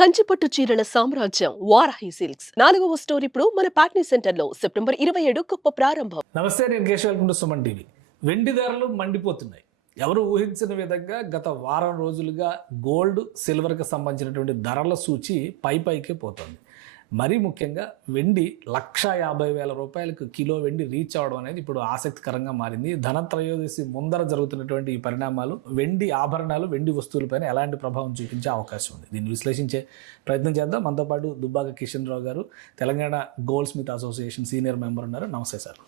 కంచిపట్టు చీరల సామ్రాజ్యం వారాహి సిల్క్స్ 4వ స్టోర్ ఇప్పుడు మన పాట్నీ సెంటర్లో సెప్టెంబర్ 27 గొప్ప ప్రారంభం. నమస్తే, నేను Keshav. Welcome to Suman TV. వెండి ధరలు మండిపోతున్నాయి. ఎవరు ఊహించిన విధంగా గత వారం రోజులుగా గోల్డ్, సిల్వర్కి సంబంధించినటువంటి ధరల సూచి పైకే పోతుంది. మరీ ముఖ్యంగా వెండి 1,50,000 రూపాయలకు కిలో వెండి రీచ్ అవడం అనేది ఇప్పుడు ఆసక్తికరంగా మారింది. ధనత్రయోదశి ముందర జరుగుతున్నటువంటి ఈ పరిణామాలు వెండి ఆభరణాలు, వెండి వస్తువులపైన ఎలాంటి ప్రభావం చూపించే అవకాశం ఉంది. దీన్ని విశ్లేషించే ప్రయత్నం చేద్దాం. మనతో పాటు దుబ్బాక కిషన్ రావు గారు, Telangana gold Smith association senior member ఉన్నారు. నమస్తే సార్.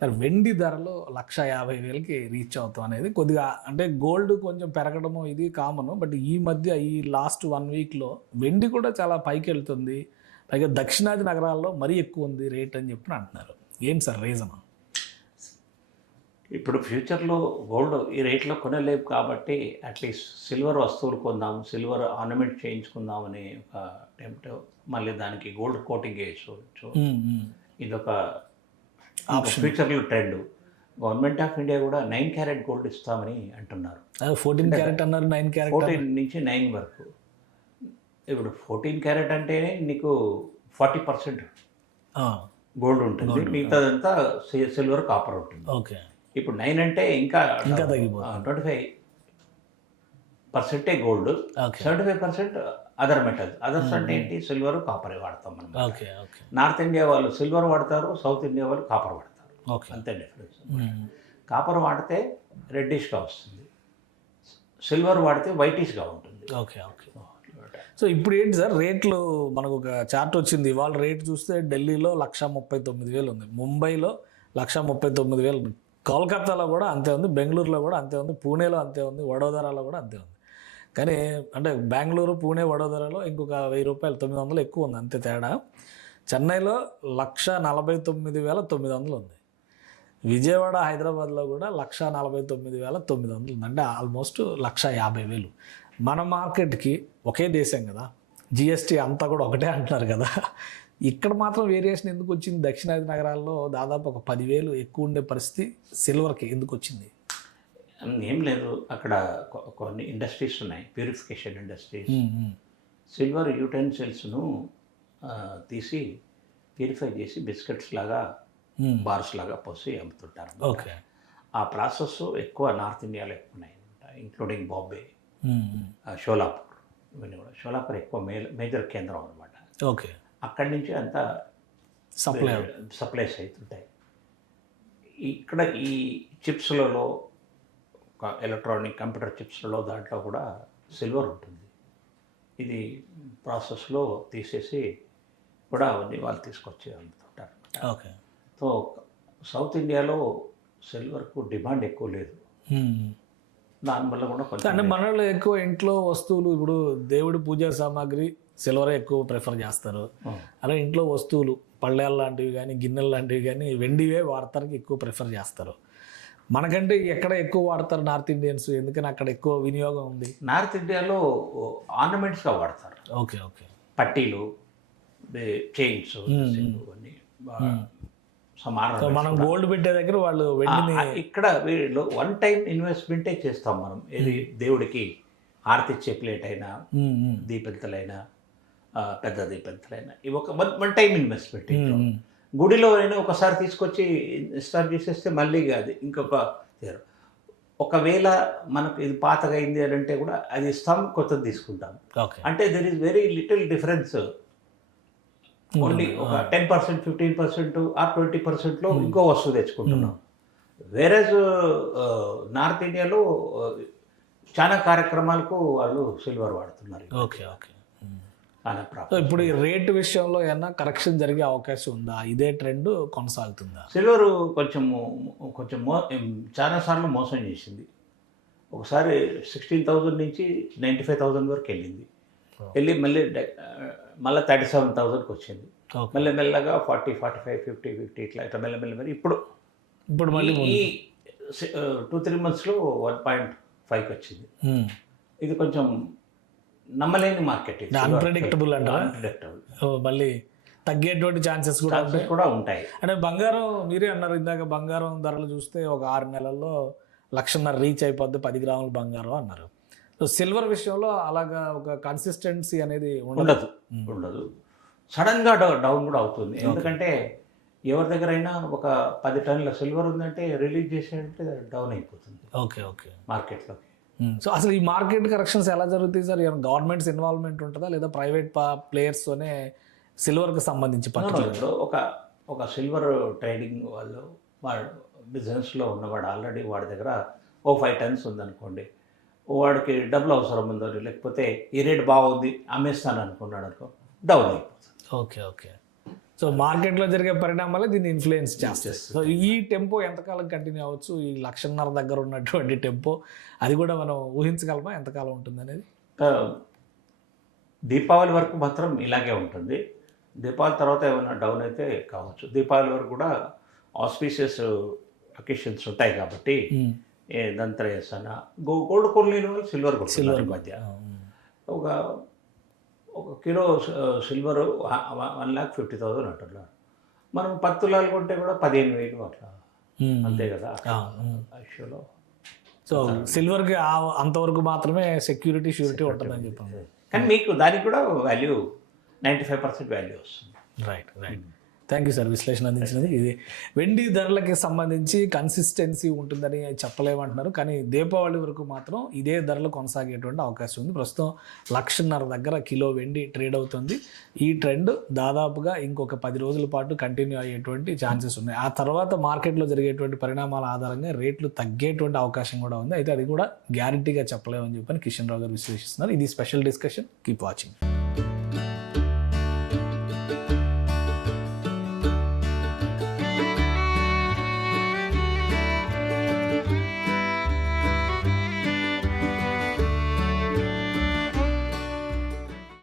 సార్, వెండి ధరలు 1,50,000కి రీచ్ అవుతాం అనేది కొద్దిగా, అంటే గోల్డ్ కొంచెం పెరగడము ఇది కామన్, బట్ ఈ మధ్య ఈ లాస్ట్ 1 వీక్లో వెండి కూడా చాలా పైకి వెళ్తుంది. పైగా దక్షిణాది నగరాల్లో మరీ ఎక్కువ ఉంది రేట్ అని చెప్పి అంటున్నారు. ఏం సార్ రీజన్? ఇప్పుడు ఫ్యూచర్లో గోల్డ్ ఈ రేట్లో కొనలేవు కాబట్టి అట్లీస్ట్ సిల్వర్ వస్తువులు కొందాం, సిల్వర్ ఆర్నమెంట్ చేయించుకుందామని ఒక అటెంప్ట్. మళ్ళీ దానికి గోల్డ్ కోటింగ్ వేసుకోవచ్చు. ఇదొక ఫ్యూచర్లో ట్రెండ్. గవర్నమెంట్ ఆఫ్ ఇండియా కూడా 9 క్యారెట్ గోల్డ్ ఇస్తామని అంటున్నారు. 14 క్యారెట్ అన్నారు, 9 క్యారెట్, 14 నుంచి 9 వరకు. ఇప్పుడు 14 క్యారెట్ అంటేనే నీకు 40% గోల్డ్ ఉంటుంది, మిగతాదంతా సిల్వర్, కాపర్ ఉంటుంది. ఓకే. ఇప్పుడు 9 అంటే ఇంకా తగ్గిపోతుంది. 25% గోల్డ్, 75% అదర్ మెటల్స్. అదర్స్ అంటే ఏంటి? సిల్వర్, కాపర్ వాడతాం మనం. Okay okay. నార్త్ ఇండియా వాళ్ళు సిల్వర్ వాడతారు, సౌత్ ఇండియా వాళ్ళు కాపర్ వాడతారు. ఓకే, అంతే డిఫరెన్స్. కాపర్ వాడితే రెడ్డిష్గా వస్తుంది, సిల్వర్ వాడితే వైటిష్గా ఉంటుంది. Okay okay. సో ఇప్పుడు ఏంటి సార్ రేట్లు? మనకు ఒక చార్ట్ వచ్చింది. ఇవాళ రేట్ చూస్తే ఢిల్లీలో 1,39,000 ఉంది, ముంబైలో 1,39,000 ఉంది, కోల్కతాలో కూడా అంతే ఉంది, బెంగళూరులో కూడా అంతే ఉంది, పూణేలో అంతే ఉంది, వడోదరాలో కూడా అంతే ఉంది. కానీ అంటే బెంగళూరు, పూణే, వడోదరాలో ఇంకొక 1,000 రూపాయలు, 900 ఎక్కువ ఉంది, అంతే తేడా. చెన్నైలో 1,49,900 ఉంది, విజయవాడ, హైదరాబాద్లో కూడా 1,49,900 ఉంది. అంటే ఆల్మోస్ట్ 1,50,000. మన మార్కెట్కి ఒకే దేశం కదా, జిఎస్టీ అంతా కూడా ఒకటే అంటున్నారు కదా, ఇక్కడ మాత్రం వేరియేషన్ ఎందుకు వచ్చింది? దక్షిణాది నగరాల్లో దాదాపు ఒక 10,000 ఎక్కువ ఉండే పరిస్థితి సిల్వర్కి ఎందుకు వచ్చింది? ఏం లేదు, అక్కడ కొన్ని ఇండస్ట్రీస్ ఉన్నాయి, ప్యూరిఫికేషన్ ఇండస్ట్రీస్. సిల్వర్ యూటెన్సిల్స్ను తీసి ప్యూరిఫై చేసి బిస్కెట్స్ లాగా, బార్స్ లాగా పోసి అమ్ముతుంటారు. ఓకే. ఆ ప్రాసెస్ ఎక్కువ నార్త్ ఇండియాలో ఎక్కువ ఉన్నాయి, ఇంక్లూడింగ్ బాంబే, షోలాపూర్. ఇవన్నీ కూడా షోలాపూర్ ఎక్కువ మేజర్ కేంద్రం అనమాట. ఓకే. అక్కడి నుంచి అంతా సప్లైస్ అవుతుంటాయి. ఇక్కడ ఈ చిప్స్లలో, ఎలక్ట్రానిక్ కంప్యూటర్ చిప్స్లలో దాంట్లో కూడా సిల్వర్ ఉంటుంది. ఇది ప్రాసెస్లో తీసేసి కూడా అవన్నీ వాళ్ళు తీసుకొచ్చి అమ్ముతుంటారు. ఓకే. సో సౌత్ ఇండియాలో సిల్వర్కు డిమాండ్ ఎక్కువ లేదు, దానివల్ల కూడా కొంచెం. అంటే మనలో ఎక్కువ ఇంట్లో వస్తువులు, ఇప్పుడు దేవుడి పూజా సామాగ్రి సిల్వరే ఎక్కువ ప్రిఫర్ చేస్తారు. అలా ఇంట్లో వస్తువులు, పళ్ళేళ్ళ లాంటివి కానీ, గిన్నెలు లాంటివి కానీ వెండివే వాడతానికి ఎక్కువ ప్రిఫర్ చేస్తారు. మనకంటే ఎక్కడ ఎక్కువ వాడతారు నార్త్ ఇండియన్స్? ఎందుకని అక్కడ ఎక్కువ వినియోగం ఉంది. నార్త్ ఇండియాలో ఆర్నమెంట్స్గా వాడతారు. Okay okay. పట్టీలు, చైన్స్, అన్నీ. మనం గోల్డ్ పెట్టే దగ్గర వాళ్ళు వెండిని, ఇక్కడ వీళ్ళు 1 టైం ఇన్వెస్ట్మెంటే చేస్తాం మనం. ఇది దేవుడికి హారతి ఇచ్చే ప్లేట్ అయినా, దీపెంతలైనా, పెద్ద దీపెంతలైనా, ఇవి ఒక 1 టైం ఇన్వెస్ట్మెంట్. గుడిలో అయినా ఒకసారి తీసుకొచ్చి స్టార్ట్ చేసేస్తే మళ్ళీ అది ఇంకొక. ఒకవేళ మనకు ఇది పాతగా అయింది అని అంటే కూడా అది ఇస్తాం, కొత్తది తీసుకుంటాం. అంటే there is very little difference. Only ఒక 10%, 15% ఆర్ 20%లో ఇంకో వస్తువు తెచ్చుకుంటున్నాం. వేరేజ్ నార్త్ ఇండియాలో చాలా కార్యక్రమాలకు వాళ్ళు సిల్వర్ వాడుతున్నారు. Okay okay. సో ఇప్పుడు ఈ రేట్ విషయంలో ఏమన్నా కరెక్షన్ జరిగే అవకాశం ఉందా? ఇదే ట్రెండ్ కొనసాగుతుందా? సిల్వర్ కొంచెం చాలాసార్లు మోసం చేసింది. ఒకసారి 16,000 నుంచి 95,000 వరకు వెళ్ళింది. వెళ్ళి మళ్ళీ 37,000కి వచ్చింది. మెల్లమెల్లగా 40, 45, 50 ఇట్లా మెల్లమెల్ల ఇప్పుడు మళ్ళీ ఈ 2-3 monthsలో 1.5కి వచ్చింది. ఇది కొంచెం నమ్మలేని మార్కెట్, అన్ప్రెడిక్టబుల్ అంటే మళ్ళీ తగ్గేటువంటి ఛాన్సెస్ కూడా ఉంటాయి. అంటే బంగారం, మీరే అన్నారు ఇందాక, బంగారం ధరలు చూస్తే ఒక 6 నెలల్లో 1,50,000 రీచ్ అయిపోద్ది 10 గ్రాముల బంగారం అన్నారు. సో సిల్వర్ విషయంలో అలాగా ఒక కన్సిస్టెన్సీ అనేది ఉండదు ఉండదు. సడన్గా డౌన్ కూడా అవుతుంది. ఎందుకంటే ఎవరి దగ్గరైనా ఒక 10 టన్నుల సిల్వర్ ఉందంటే రిలీజ్ చేసేటంటే డౌన్ అయిపోతుంది ఓకే ఓకే మార్కెట్లోకి. సో అసలు ఈ మార్కెట్ కరెక్షన్స్ ఎలా జరుగుతాయి సార్? గవర్నమెంట్స్ ఇన్వాల్వ్మెంట్ ఉంటుందా లేదా ప్రైవేట్ ప్లేయర్స్తోనే సిల్వర్కి సంబంధించి ఇప్పుడు ఒక సిల్వర్ ట్రేడింగ్ వాడు బిజినెస్లో ఉన్నవాడు ఆల్రెడీ వాడి దగ్గర 5 టన్స్ ఉందనుకోండి, వాడికి డబ్బులు అవసరం ఉందని, లేకపోతే ఈ రేట్ బాగుంది అమ్మేస్తాను అనుకున్నాడు అనుకో, డౌన్ అయిపోతుంది. Okay okay. సో మార్కెట్లో జరిగే పరిణామాలే దీన్ని ఇన్ఫ్లుయెన్స్ చేస్తాయి. సో ఈ టెంపో ఎంతకాలం కంటిన్యూ అవ్వచ్చు? ఈ 1,50,000 దగ్గర ఉన్నటువంటి టెంపో అది కూడా మనం ఊహించగలమా ఎంతకాలం ఉంటుంది అనేది? దీపావళి వరకు మాత్రం ఇలాగే ఉంటుంది. దీపావళి తర్వాత ఏమైనా డౌన్ అయితే కావచ్చు. దీపావళి వరకు కూడా ఆస్పీషియస్ అకేషన్స్ ఉంటాయి కాబట్టి దంత్రయస్ అన్న గోల్డ్ కొనలేని వాళ్ళు సిల్వర్ కొనుక్కున్నారు ఈ మధ్య. ఒక కిలో సిల్వర్ 1,50,000 అంటున్నారు. మనం 10 తులాలు కొంటే కూడా 15,000 అట్లా, అంతే కదా యాక్చువల్లో. సో సిల్వర్కి అంతవరకు మాత్రమే సెక్యూరిటీ షూరిటీ ఉంటుందని చెప్పాను. కానీ మీకు దానికి కూడా వాల్యూ 95% వాల్యూ వస్తుంది. Right right. Thank you sir విశ్లేషణ అందించినందుకు. ఇది వెండి ధరలకి సంబంధించి కన్సిస్టెన్సీ ఉంటుందని చెప్పలేమంటున్నారు, కానీ దీపావళి వరకు మాత్రం ఇదే ధరలు కొనసాగేటువంటి అవకాశం ఉంది. ప్రస్తుతం 1,50,000 దగ్గర కిలో వెండి ట్రేడ్ అవుతుంది. ఈ ట్రెండ్ దాదాపుగా ఇంకొక 10 రోజుల పాటు కంటిన్యూ అయ్యేటువంటి ఛాన్సెస్ ఉన్నాయి. ఆ తర్వాత మార్కెట్లో జరిగేటువంటి పరిణామాల ఆధారంగా రేట్లు తగ్గేటువంటి అవకాశం కూడా ఉంది. అయితే అది కూడా గ్యారంటీగా చెప్పలేమని చెప్పని కిషన్ రావు గారు విశ్లేషిస్తున్నారు. ఇది స్పెషల్ డిస్కషన్. Keep watching.